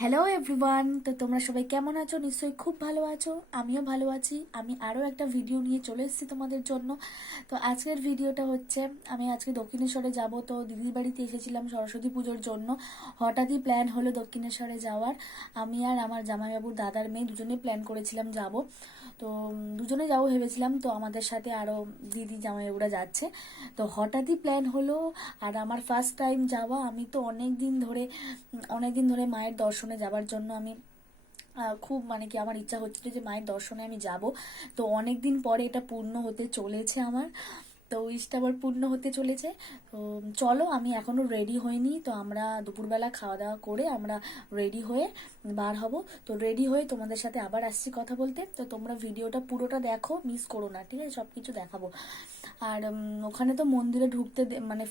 Hello everyone, তো তোমরা সবাই কেমন আছো? নিশ্চয়ই খুব ভালো আছো। আমিও ভালো আছি। আমি আরও একটা ভিডিও নিয়ে চলে এসেছি তোমাদের জন্য। তো আজকের ভিডিওটা হচ্ছে, আমি আজকে দক্ষিণেশ্বরে যাব। তো দিদির বাড়িতে এসেছিলাম সরস্বতী পুজোর জন্য। হঠাৎই প্ল্যান হলো দক্ষিণেশ্বরে যাওয়ার। আমি আর আমার জামাইবাবুর দাদার মেয়ে দুজনে প্ল্যান করেছিলাম যাব। তো দুজনে যাবো ভেবেছিলাম। তো আমাদের সাথে আরও দিদি জামাইবাবুরা যাচ্ছে। তো হঠাৎই প্ল্যান হলো। আর আমার ফার্স্ট টাইম যাওয়া। আমি তো অনেক দিন ধরে মায়ের দর্শনে যাবার জন্য আমি খুব কি আমার ইচ্ছা হচ্ছিল যে মায়ের দর্শনে আমি যাব। তো অনেক দিন পরে এটা পূর্ণ হতে চলেছে আমার। তো উইশটা আবার পূর্ণ হতে চলেছে। তো চলো, আমি এখনো রেডি হইনি। তো আমরা দুপুরবেলা খাওয়া দাওয়া করে আমরা রেডি হয়ে বার হব। তো রেডি হয়ে তোমাদের সাথে আবার আসছি কথা বলতে। তো তোমরা ভিডিওটা পুরোটা দেখো, মিস করো না, ঠিক আছে? সব কিছু দেখাবো। আর ওখানে তো মন্দিরে ঢুকতে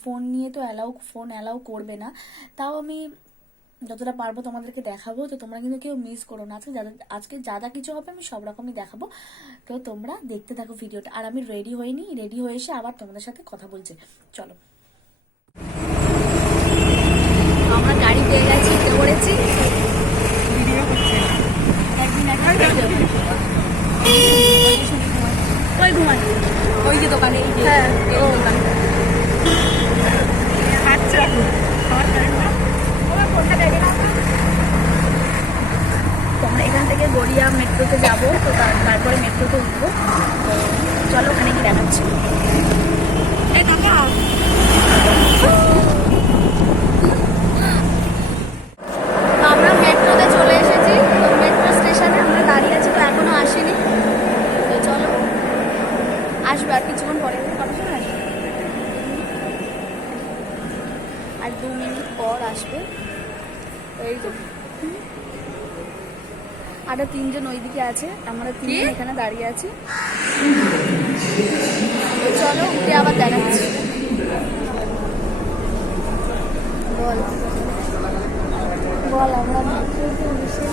ফোন নিয়ে তো ফোন অ্যালাউ করবে না। তাও আমি যতটা পারবো তোমাদেরকে দেখাবো। তো তোমরা কিন্তু কেউ মিস করো না। আজকে যা যা কিছু হবে আমি সব রকমই দেখাবো। তো তোমরা দেখতে থাকো ভিডিওটা। আর আমি রেডি হইনি, রেডি হয়ে এসে আবার তোমাদের সাথে কথা বলছি। চলো, আমরা গাড়ি পেয়ে গেছি, উঠে পড়েছি। ওই ঘুমান, ওই যে দোকানে, হ্যাঁ দোকানে। আচ্ছা, তো আমরা এখান থেকে গড়িয়া মেট্রোতে যাব। তো তারপরে মেট্রোতে উঠবো। তো চলো, ওখানে কি দেখাচ্ছি। আমরা মেট্রোতে চলে এসেছি। তো মেট্রো স্টেশনে আমরা দাঁড়িয়ে আছি, তো এখনো আসেনি। তো চলো, আসবে আর কিছুক্ষণ পরে। কত সময় আসবে? আর 2 মিনিট পর আসবে। এই তো আরো 3জন ওইদিকে আছে, আমরা 3জন এখানে দাঁড়িয়ে আছি। চলো, উঠে আবার দেখাচ্ছি। বল বল, আমরা চলে এসেছি।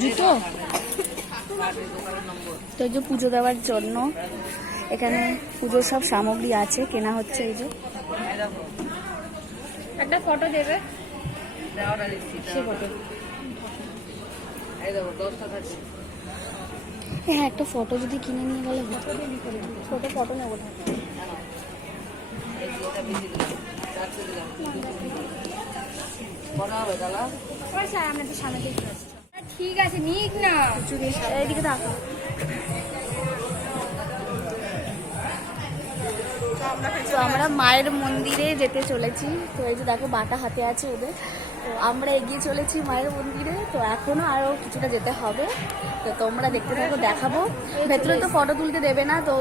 জুতো তো এই যে পুজো দেওয়ার জন্য এখানে পুজোর সব সামগ্রী আছে, কেনা হচ্ছে। এই যে একটা ফটো দেবে, সে ফটো। হ্যাঁ, একটা ফটো যদি কিনে নিয়ে গেলে ফটো নেবো না। ঠিক আছে, নিক না, এইদিকে দেখো। তো আমরা মায়ের মন্দিরে যেতে চলেছি। তো এই যে দেখো, বাটা হাতে আছে ওদের। তো আমরা এগিয়ে চলেছি মায়ের মন্দিরে। তো এখনো আরো কিছুটা যেতে হবে। তো তোমরা দেখতে থাকো, দেখাবো। ভেতরে তো ফটো তুলতে দেবে না, তো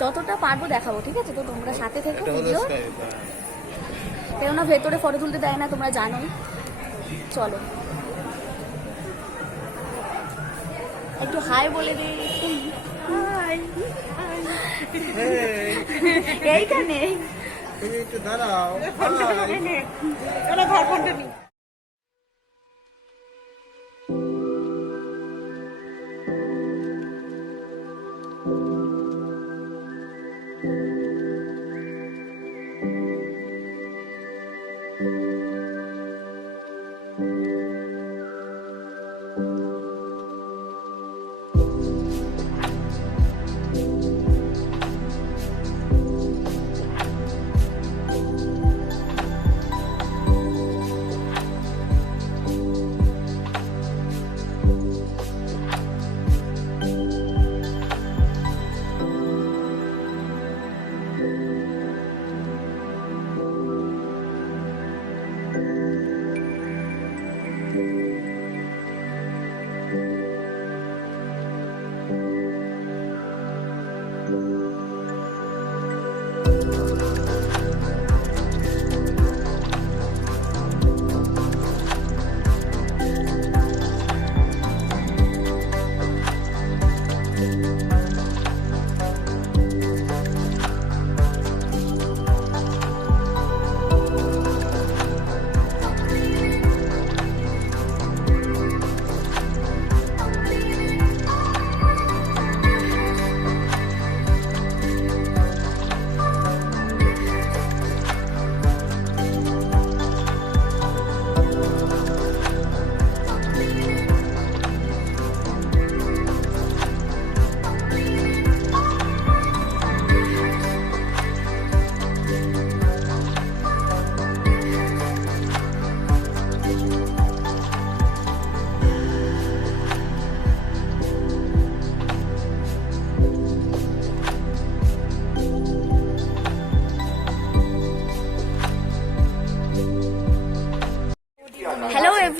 যতটা পারবো দেখাবো, ঠিক আছে? তো তোমরা সাথে থেকো ভিডিও, কেননা ভেতরে ফটো তুলতে দেয় না, তোমরা জানোই। চলো, একটু হাই বলে দিই। এইখানে দাঁড়াও।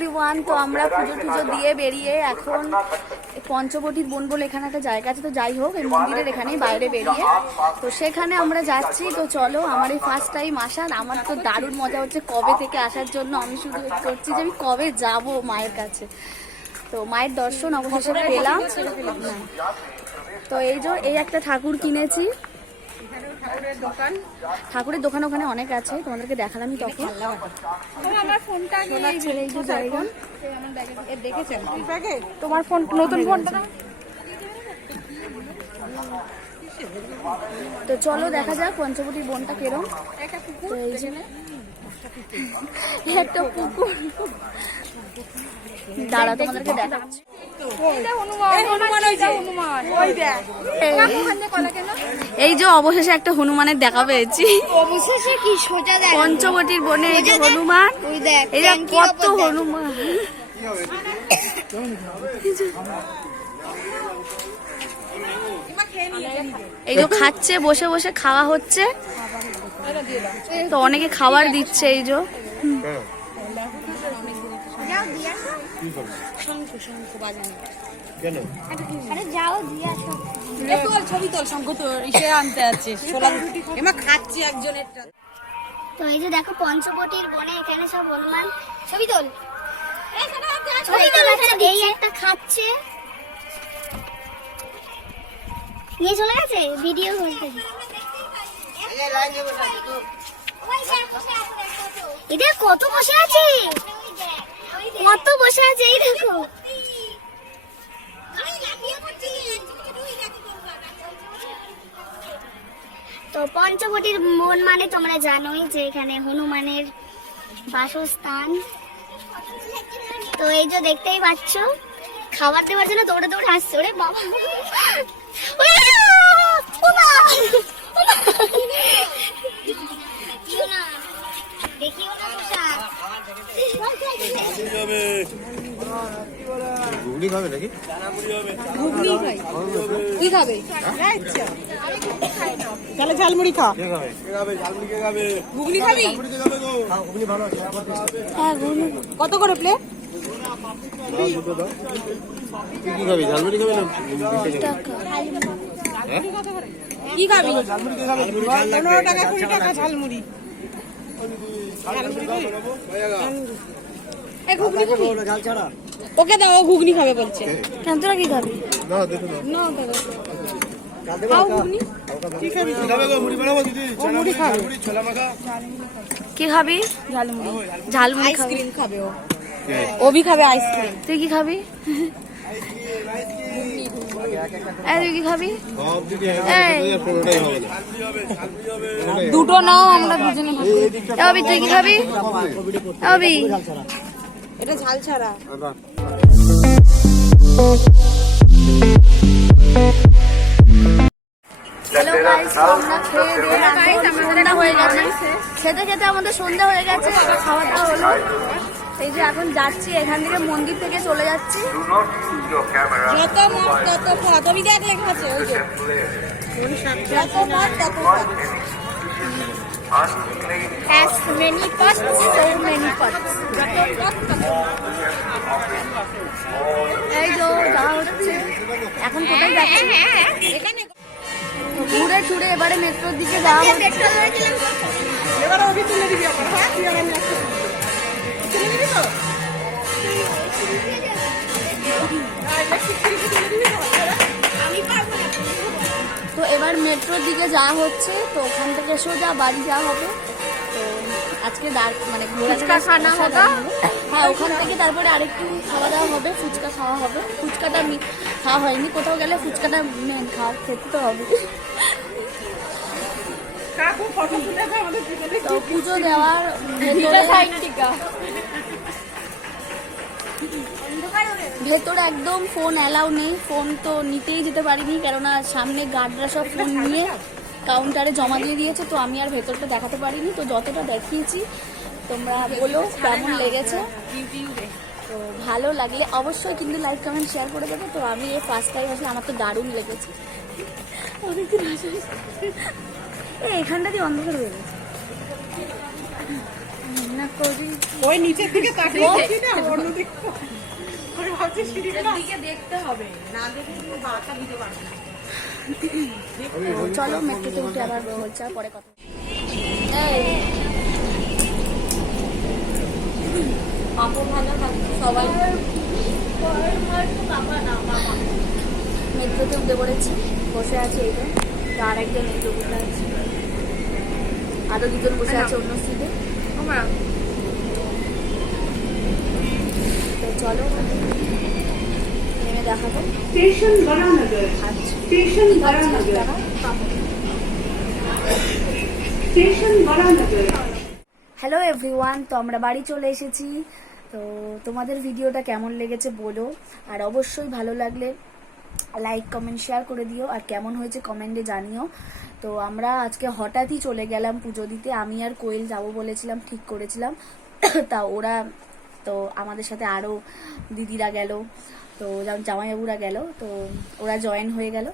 এভরিওয়ান, তো আমরা পুজো টুজো দিয়ে বেরিয়ে এখন পঞ্চবটির বন বলে এখানে একটা জায়গা আছে, তো যাই হোক এই মন্দিরের এখানেই বাইরে বেরিয়ে তো সেখানে আমরা যাচ্ছি। তো চলো, আমার এই ফার্স্ট টাইম আসার, আমার তো দারুণ মজা হচ্ছে কবে থেকে আসার জন্য। আমি শুধু ওয়েট করছি যে আমি কবে যাব মায়ের কাছে। তো মায়ের দর্শন অবশেষে পেলাম। তো এই একটা ঠাকুর কিনেছি, ঠাকুরের দোকান ওখানে অনেক আছে, তোমাদেরকে দেখালামই তখন। তোমার ফোন, নতুন ফোনটা না? তো চলো দেখা যাক পঞ্চবটির বনটা কেরম। তো এই যে একটা পুকুর, দাঁড়া তোমাদেরকে দেখাচ্ছি। এই যে অবশেষে একটা হনুমানের দেখা পেয়েছি। অবশেষে কি সোজা দেখ পঞ্চবটির বনে এই যে হনুমান, এই যে কত হনুমান। এই যে খাচ্ছে, বসে বসে খাওয়া হচ্ছে, তো অনেকে খাবার দিচ্ছে। এই যে তো এই যে দেখো পঞ্চবটির বনে এখানে সব হনুমান। ছবি তোল, এই একটা খাচ্ছে, নিয়ে চলে গেছে ভিডিও করতে। এদের কত বসে আছে, কত বসে আছে, এই দেখো। তো পঞ্চবটির বন মানে তোমরা জানোই যে এখানে হনুমানের বাসস্থান। তো এই যে দেখতেই পাচ্ছ, খাবার দেওয়ার জন্য দৌড়ে দৌড়ে আসছে। ওরে বাবা, দেখিও না পোশাক। ঘুগনি খাবে নাকি? কি খাবে? তাহলে ঝালমুড়ি খা। ঘুগনি খাবি? হ্যাঁ, ঘুগনি। কত করে প্লেট? কি খাবি? ঝালমুড়ি খাবে না? কি খাবি? 15 টাকা 20 টাকা ঝালমুড়ি। ওকে দাও, ও ঘুগনি খাবে বলছে। কেন তোরা কি খাবি? না দেখো না। খাও ঘুগনি। কি খাবি? মুড়ি খাবে। কি খাবি? ঝালমুড়ি। ঝালমুড়ি খাবে। আইসক্রিম খাবে ও। ও ভি খাবে আইসক্রিম। তুই কি খাবি? তুই কি খাবি? দুটো নাও, আমরা দুজনে খাবো। তুই কি খাবি? এটা ঝাল ছাড়া। হ্যালো গাইস, আমরা খেয়ে দিয়ে সন্ধ্যা হয়ে গেছে। খেতে খেতে আমাদের সন্ধ্যা হয়ে গেছে, খাওয়া দাওয়া হলো। এই যে এখন যাচ্ছি, এখান থেকে মন্দির থেকে চলে যাচ্ছি। যত মত তত পথ। আমি দেখ লেখা আছে ওই যে। যত মত তত পথ। As many pots, so many pots. এই যে যাওয়া হচ্ছে, এখন কোথায় যাচ্ছি? এখানে ঘুরে টুরে এবারে মেট্রোর দিকে যাওয়া হচ্ছে। এবার ওকে তুলে দিবি আবার। হ্যাঁ, তুই আবার নাচ করবি। তুলে দিবি তো? তো এবার মেট্রোর দিকে যাওয়া হচ্ছে, তো ওখান থেকে সোজা বাড়ি যাওয়া হবে। তো আজকে মানে ফুচকা খানা হবে। হ্যাঁ, ওখান থেকে তারপরে আরেকটু খাওয়া দাওয়া হবে, ফুচকা খাওয়া হবে। ফুচকাটা খাওয়া হয়নি, কোথাও গেলে ফুচকাটা মেন খেতে তো হবে। তো পুজো দেওয়ার ভেতরে একদম ফোন অ্যালাউ নেই। ফোন তো নিতেই যেতে পারিনি, কেননা সামনে গার্ডরা সব ফোন নিয়ে কাউন্টারে জমা দিয়ে দিয়েছে। তো আমি আর ভেতরটা দেখাতে পারিনি। তো যতটা দেখিয়েছি তোমরা বলো কেমন লেগেছে। তো ভালো লাগলে অবশ্যই কিন্তু লাইক কমেন্ট শেয়ার করে দেবো। তো আমি এই ফার্স্ট টাইম আসলে আমার তো দারুণ লেগেছে। এখানটা দিয়ে অন্ধকার হয়ে গেছে। ওই নিচের দিকে তাকিয়ে দেখি না অন্যদিকে আমি ভাবছি সিঁড়িটার দিকে দেখতে হবে না দেখে তুমি বাতা দিতে পারবে না চলো মেট্রোতে উঠে আবার হচ্ছে আর পরে কথা পাপড় ভাজা খাচ্ছে সবাই মেট্রোতে উঠে পড়েছি, বসে আছে এই তো আর একজন এই তো বসে আছে, আরো দুজন বসে আছে অন্য সিটে। তো চলো নেমে দেখাবো। Station Baranagar station Baranagar station Baranagar hello everyone, তো আমরা বাড়ি চলে এসেছি। তো তোমাদের ভিডিওটা কেমন লেগেছে বলো, আর অবশ্যই ভালো লাগলে লাইক কমেন্ট শেয়ার করে দিও, আর কেমন হয়েছে কমেন্টে জানিও। তো আমরা আজকে হঠাৎই চলে গেলাম পুজো দিতে, আমি আর কোয়েল যাব বলেছিলাম, ঠিক করেছিলাম। তা ওরা তো আমাদের সাথে আরও দিদিরা গেল, তো জামাইবাবুরা গেল, তো ওরা জয়েন হয়ে গেল।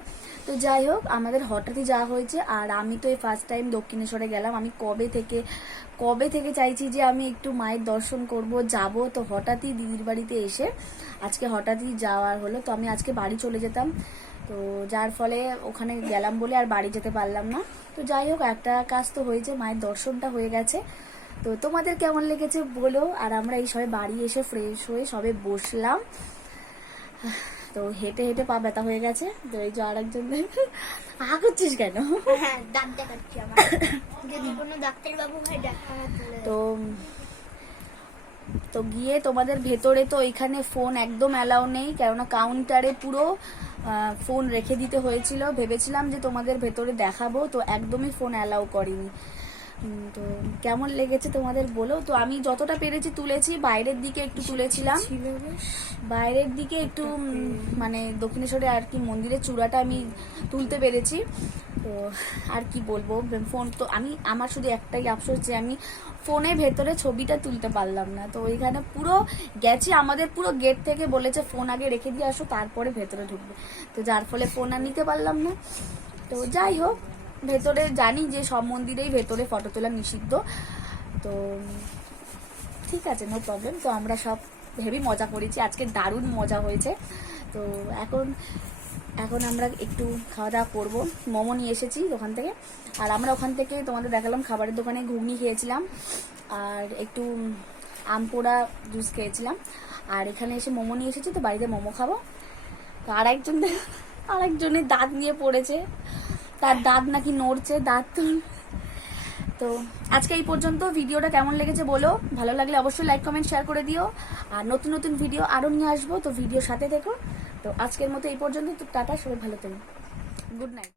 তো যাই হোক আমাদের হঠাৎই যাওয়া হয়েছে, আর আমি তো এই ফার্স্ট টাইম দক্ষিণেশ্বরে গেলাম। আমি কবে থেকে চাইছি যে আমি একটু মায়ের দর্শন করব, যাব। তো হঠাৎই দিদির বাড়িতে এসে আজকে হঠাৎই যাওয়ার হলো। তো আমি আজকে বাড়ি চলে যেতাম, তো যার ফলে ওখানে গেলাম বলে আর বাড়ি যেতে পারলাম না। তো যাই হোক একটা কাজ তো হয়েছে, মায়ের দর্শনটা হয়ে গেছে। তো তোমাদের কেমন লেগেছে বলো। আর আমরা এই সবে বাড়ি এসে ফ্রেশ হয়ে সবে বসলাম, তো হেঁটে হেঁটে পা ব্যথা হয়ে গেছে। তো এই যে আর একজন করছিস কেন? হ্যাঁ দাঁত দেখাচ্ছি আমার, যদি কোনো ডাক্তারবাবু ভাই দেখাতে। তো গিয়ে তোমাদের ভেতরে তো এখানে ফোন একদম অ্যালাউ নেই, কেননা কাউন্টারে পুরো ফোন রেখে দিতে হয়েছিল। ভেবেছিলাম যে তোমাদের ভেতরে দেখাবো, তো একদমই ফোন অ্যালাউ করিনি। তো কেমন লেগেছে তোমাদের বলো। তো আমি যতটা পেরেছি তুলেছি, বাইরের দিকে একটু তুলেছিলাম, বাইরের দিকে একটু মানে দক্ষিণেশ্বরে আর কি মন্দিরের চূড়াটা আমি তুলতে পেরেছি। তো আর কি বলবো, ফোন তো আমার শুধু একটাই আফসোস যে আমি ফোনের ভেতরে ছবিটা তুলতে পারলাম না। তো ওইখানে পুরো গেছি, আমাদের পুরো গেট থেকে বলেছে ফোন আগে রেখে দিয়ে আসো তারপরে ভেতরে ঢুকবে, তো যার ফলে ফোন আর নিতে পারলাম না। তো যাই হোক ভেতরে জানি যে সব মন্দিরেই ভেতরে ফটো তোলা নিষিদ্ধ, তো ঠিক আছে নো প্রবলেম। তো আমরা সব হেভি মজা করেছি, আজকে দারুণ মজা হয়েছে। তো এখন আমরা একটু খাওয়া দাওয়া করবো। মোমো নিয়ে এসেছি দোকান থেকে, আর আমরা ওখান থেকে তোমাদের দেখালাম খাবারের দোকানে ঘুগনি খেয়েছিলাম, আর একটু আমপোড়া জুস খেয়েছিলাম। আর এখানে এসে মোমো নিয়ে এসেছি, তো বাড়িতে মোমো খাবো। তো আরেকজনের দাঁত নিয়ে পড়েছে, তার দাঁত নাকি নড়ছে, দাঁত। তো আজকে এই পর্যন্ত। ভিডিওটা কেমন লেগেছে বলো, ভালো লাগলে অবশ্যই লাইক কমেন্ট শেয়ার করে দিও, আর নতুন নতুন ভিডিও আরও নিয়ে আসবো, তো ভিডিও সাথে থেকো। তো আজকের মতো এই পর্যন্ত, তো টাটা, সবাই ভালো থেকো, গুড নাইট।